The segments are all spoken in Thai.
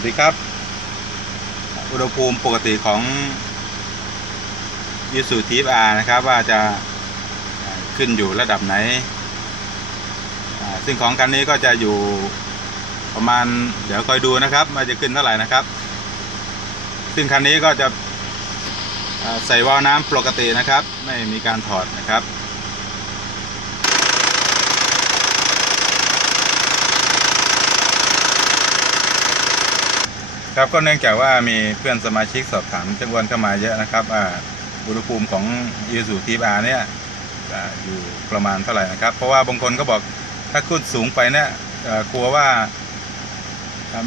วัสดีครับ อุณหภูมิปกติของยูสูทีฟอาร์นะครับ ว่าจะขึ้นอยู่ระดับไหน ซึ่งของคันนี้ก็จะอยู่ประมาณ เดี๋ยวคอยดูนะครับว่าจะขึ้นเท่าไหร่นะครับ ซึ่งคันนี้ก็จะใส่วาล์วน้ำปกตินะครับ ไม่มีการถอดนะครับ ครับก็เนื่องจากว่ามีเพื่อนสมาชิกสอบถามจำนวนเข้ามาเยอะนะครับว่าอุณหภูมิของยูสูทีบอาร์เนี่ยออยู่ประมาณเท่าไหร่นะครับ เพราะว่าบางคนก็บอกถ้าขึ้นสูงไปเนี่ยกลัวว่า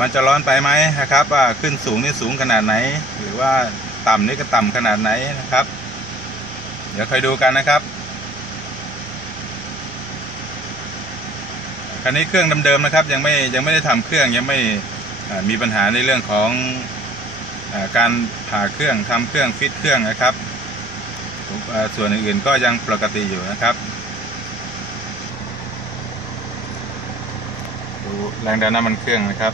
มันจะร้อนไปไหมนะครับว่าขึ้นสูงนี่สูงขนาดไหน หรือว่าต่ำนี่ก็ต่ำขนาดไหนนะครับ เดี๋ยวคอยดูกันนะครับคันนี้เครื่องเดิมๆนะครับ ยังไม่ยังไม่ได้ทำเครื่องยังไม่ มีปัญหาในเรื่องของอการผ่าเครื่องทำเครื่องฟิตเครื่องนะครับ ส่วนอื่นๆก็ยังปกติอยู่นะครับดูแรงดันน้ำมันเครื่องนะครับ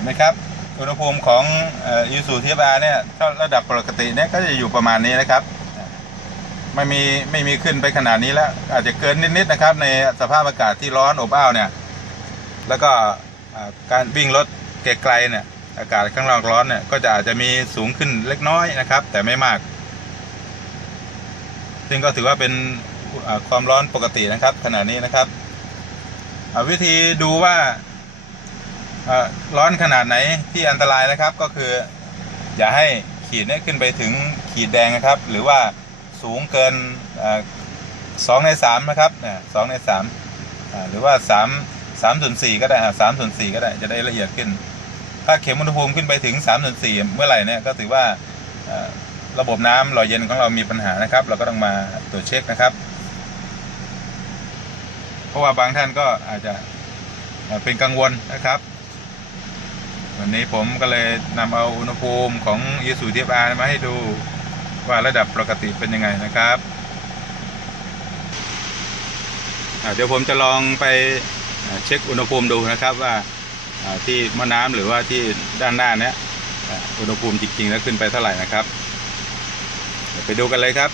ห็นไหมครับ อุณหภูมิของยูสูทีบาเนี่ยถ้าระดับปกติเนี่ยก็จะอยู่ประมาณนี้นะครับ ไม่มีไม่มีขึ้นไปขนาดนี้แล้ว อาจจะเกินนิดๆนะครับ ในสภาพอากาศที่ร้อนอบอ้าวเนี่ย แล้วก็การวิ่งรถไกลๆเนี่ยอากาศข้างนอกร้อนเนี่ยก็จะอาจจะมีสูงขึ้นเล็กน้อยนะครับ แต่ไม่มาก ซึ่งก็ถือว่าเป็นความร้อนปกตินะครับ ขณะนี้นะครับอ่าวิธีดูว่า ร้อนขนาดไหนที่อันตรายนะครับก็คือ อย่าให้ขีดเนี้ขึ้นไปถึงขีดแดงนะครับ หรือว่าสูงเกินสองในสามนะครับเนี่ยสองในสามหรือว่าสามสามส่วนสี่ก็ได้สามส่วนสี่ก็ได้จะได้ละเอียดขึ้น ถ้าเข็มอุณหภูมิขึ้นไปถึงสามส่วนสี่เมื่อไหร่เนี่ยก็ถือว่าระบบน้ำหล่อเย็นของเรามีปัญหานะครับ เราก็ต้องมาตรวจเช็คนะครับ เพราะว่าบางท่านก็อาจจะเป็นกังวลนะครับ วันนี้ผมก็เลยนำเอาอุณหภูมิของยีสูทีอาร์มาให้ดูว่าระดับปกติเป็นยังไงนะครับ เดี๋ยวผมจะลองไปเช็คอุณหภูมิดูนะครับว่าที่หมอน้ำหรือว่าที่ด้านหน้าเนี้ยอุณหภูมิจริงๆแล้วขึ้นไปเท่าไหร่นะครับ เดี๋ยวไปดูกันเลยครับ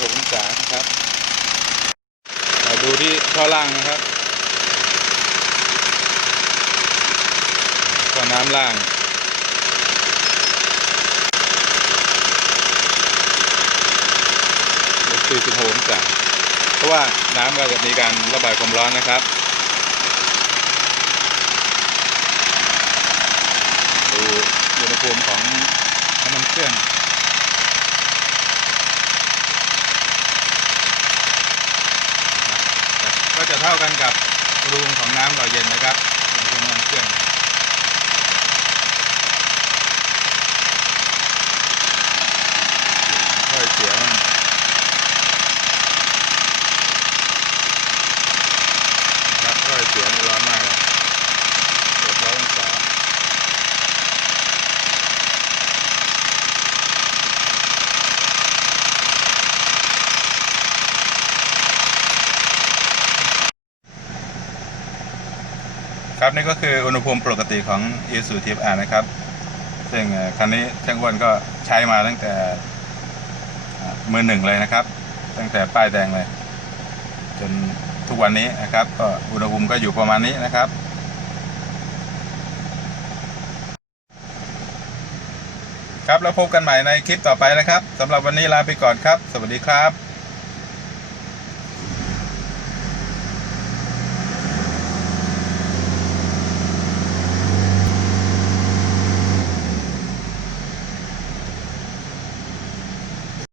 6องศานะครับมาดูที่ท่อล่างนะครับท่อน้ำล่าง46องศาเพราะว่าน้ำก็จะมีการระบายความร้อนนะครับดูอุณหภูมิของน้ำมันเครื่อง เท่ากันกับรูมของน้ำหล่อเย็นนะครับเป็น้ำมันเครื่องค่อยเสียมัน ครับก็เสียงร้อนมากเลยเกือบร้อยองศา ครับนี่ก็คืออุณหภูมิปกติของ i s u t i p R นะครับ ซึ่งเอ่อคันนี้ช่างอ้วนก็ใช้มาตั้งแต่มือหนึ่งเลยนะครับ ตั้งแต่ป้ายแดงเลย จนทุกวันนี้นะครับ ก็อุณหภูมิก็อยู่ประมาณนี้นะครับครับแล้วพบกันใหม่ในคลิปต่อไปนะครับสำหรับวันนี้ลาไปก่อนครับ สวัสดีครับ